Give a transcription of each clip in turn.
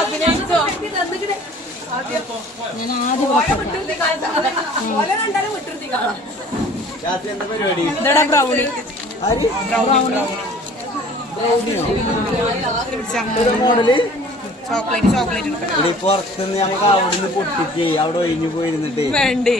അഭിനയിച്ചോ? രാത്രി എന്താ പരിപാടി? ഇതടാ ബ്രൗണി? ആര്? മോഡൽ? ചോക്ലേറ്റ് ചോക്ലേറ്റ് പുറത്തുനിന്ന് ഞങ്ങൾക്ക് അവിടെ നിന്ന് അവിടെ ഒഴിഞ്ഞു പോയിരുന്നിട്ട്. വേണ്ടേ?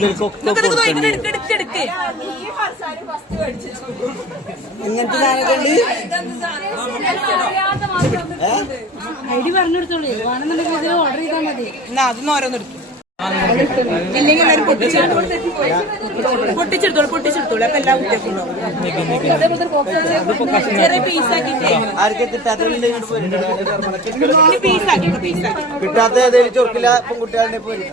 ഇവർക്കൊക്കെ കൊടുക്കണ്ടേ? എടുക്കെടുക്കെടുക്ക് ഇങ്ങനത്തെ സാധനമൊക്കെ? ഐഡി പറഞ്ഞെടുത്തോളൂ. വേണമെന്നുണ്ടെങ്കിൽ ഇത് ഓർഡർ ചെയ്താൽ മതി. എന്നാ അതൊന്നും ഓരോന്നെടുത്തു ഇല്ലെങ്കിൽ എല്ലാവരും പൊട്ടിച്ചെടുത്തോളൂ. പൊട്ടിച്ചെടുത്തോളൂ. പൊട്ടിച്ചെടുത്തോളൂ അപ്പൊ എല്ലാ കുട്ടികൾക്കും ഉണ്ടാവും. ചെറിയ പീസാക്കിട്ടേ പീസാക്കി പീസാക്കി കിട്ടാത്ത ചൊറുക്കില്ല പെൺകുട്ടികളുടെ പോരും